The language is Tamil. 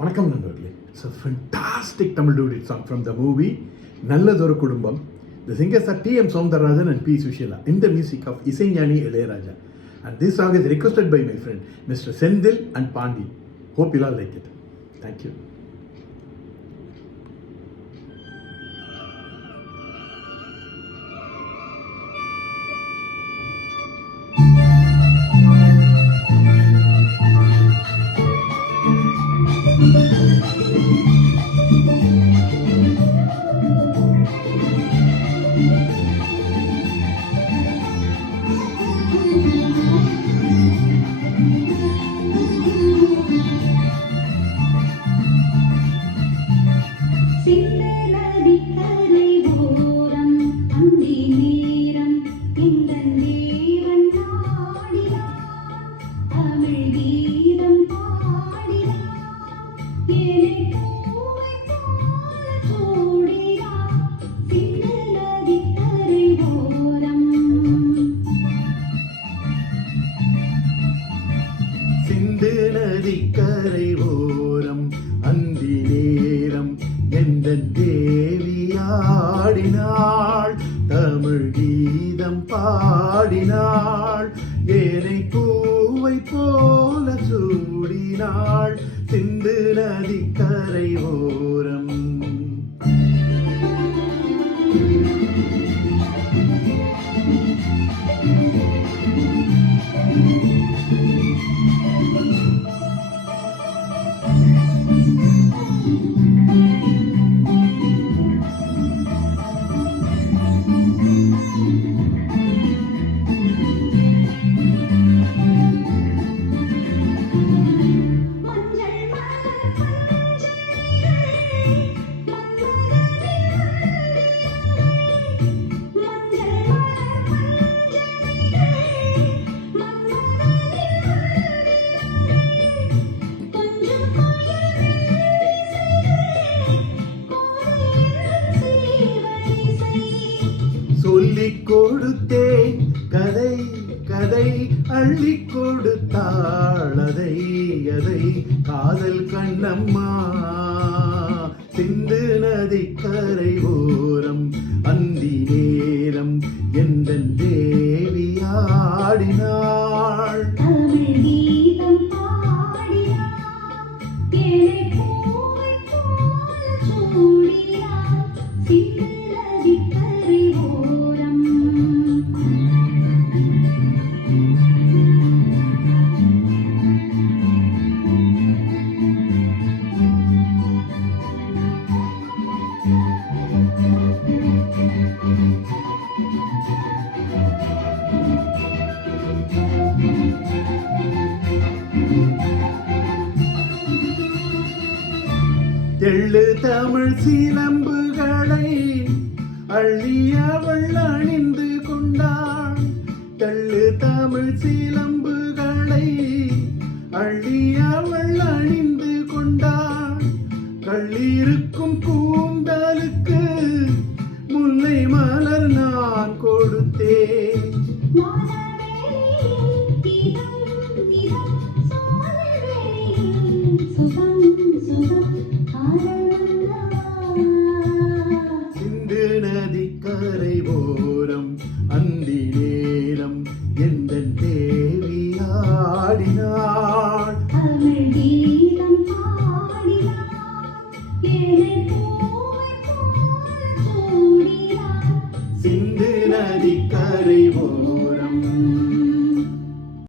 வணக்கம் நண்பர்களே. It's a fantastic Tamil dude song from the movie நல்லதொரு குடும்பம். The singers are T.M. Soundararajan and P. Sushila in the music of Isaignani Ilayaraja. And this song is requested by my friend Mr. Sendil and Pandi. Hope you all like it. Thank you. சிந்து நதிக்கரை ஓரம் அந்தி நேரம் எந்தன் தேவியாடினாள், தமிழ் கீதம் பாடினாள், ஏனை பூவை போல சூடினாள், சிந்து நதிக்கரை ஓரம். சொல்லிக் கொடுத்தேன் கதை கதை அள்ளிக் கொடுத்தாள் அதை அதை காதல் கண்ணம்மா, சிந்து நதிக்கரை ஓரம் அந்தி நேரம் எந்தன் தேவியாடினாள். தெள்ளு தமிழ் சிலம்புகளை அள்ளி அவள் அணிந்து கொண்டாள், தெள்ளு தமிழ் சிலம்புகளை அள்ளி அவள் அணிந்து கொண்டாள், கள்ளிருக்கும் கூந்தலுக்கு முல்லை மலர் நான் கொடுத்தேன். சிந்து நதிக்கரை ஓரம் அந்தி நேரம் எந்தன் தேவியாடினாள், சிந்து நதிக்கரை ஓரம்.